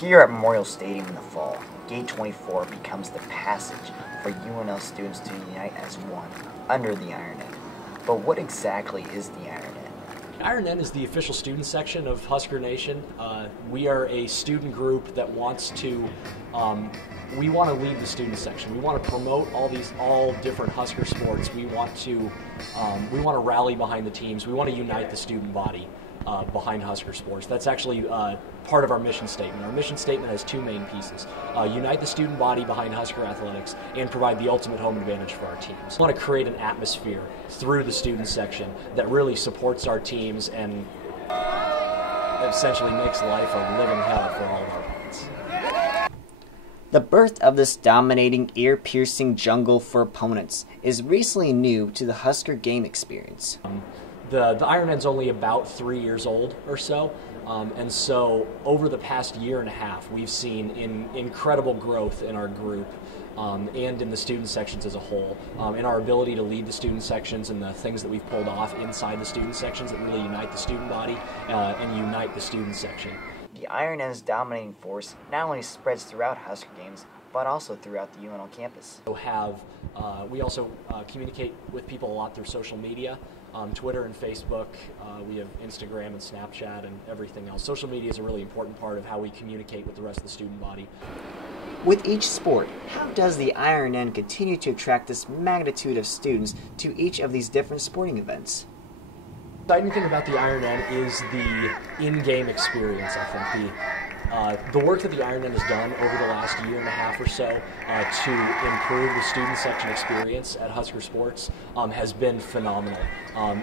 Here at Memorial Stadium in the fall, Gate 24 becomes the passage for UNL students to unite as one under the Iron Net. But what exactly is the Iron Net? Iron Net is the official student section of Husker Nation. We are a student group that wants to, we want to lead the student section. We want to promote all different Husker sports. We want to rally behind the teams. We want to unite the student body behind Husker sports. That's actually part of our mission statement. Our mission statement has two main pieces: unite the student body behind Husker athletics and provide the ultimate home advantage for our teams. We want to create an atmosphere through the student section that really supports our teams and essentially makes life a living hell for all of our opponents. The birth of this dominating, ear-piercing jungle for opponents is recently new to the Husker game experience. The Iron Net's only about 3 years old or so, and so over the past year and a half, we've seen incredible growth in our group and in the student sections as a whole, in our ability to lead the student sections and the things that we've pulled off inside the student sections that really unite the student body and unite the student section. The Iron Net's dominating force not only spreads throughout Husker games, but also throughout the UNL campus. We also communicate with people a lot through social media, Twitter and Facebook. We have Instagram and Snapchat and everything else. Social media is a really important part of how we communicate with the rest of the student body. With each sport, how does the Iron Net continue to attract this magnitude of students to each of these different sporting events? The exciting thing about the Iron Net is the in-game experience, I think. The work that the Iron Net has done over the last year and a half or so to improve the student section experience at Husker Sports has been phenomenal.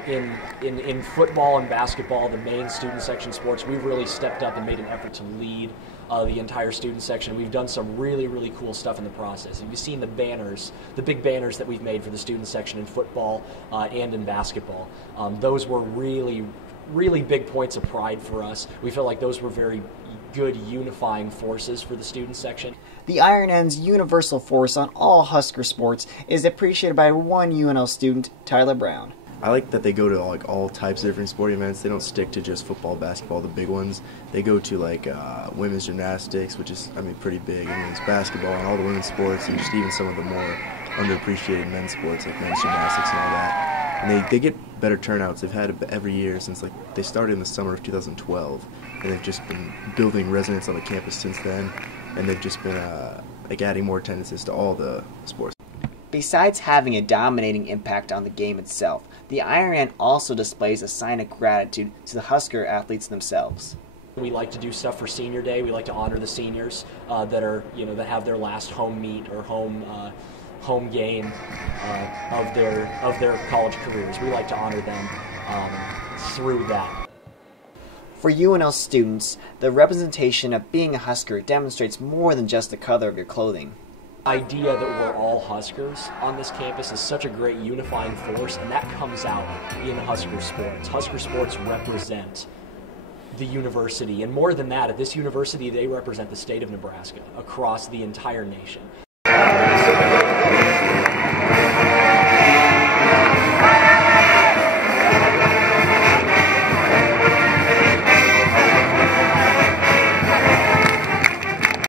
In football and basketball, the main student section sports, we've really stepped up and made an effort to lead the entire student section. We've done some really, really cool stuff in the process. You've seen the banners, the big banners that we've made for the student section in football and in basketball. Those were really, really big points of pride for us. We felt like those were very good unifying forces for the student section. The Iron Net's universal force on all Husker sports is appreciated by one UNL student, Tyler Brown. I like that they go to like all types of different sporting events. They don't stick to just football, basketball, the big ones. They go to like women's gymnastics, which is, pretty big, and women's basketball and all the women's sports, and just even some of the more underappreciated men's sports like men's gymnastics and all that. And they get better turnouts. They've had it every year since they started in the summer of 2012, and they've just been building resonance on the campus since then. And they've just been adding more attendances to all the sports. Besides having a dominating impact on the game itself, the Iron Net also displays a sign of gratitude to the Husker athletes themselves. We like to do stuff for Senior Day. We like to honor the seniors that have their last home meet or home game of their college careers. We like to honor them through that. For UNL students, the representation of being a Husker demonstrates more than just the color of your clothing. The idea that we're all Huskers on this campus is such a great unifying force, and that comes out in Husker sports. Husker sports represent the university, and more than that, at this university they represent the state of Nebraska across the entire nation.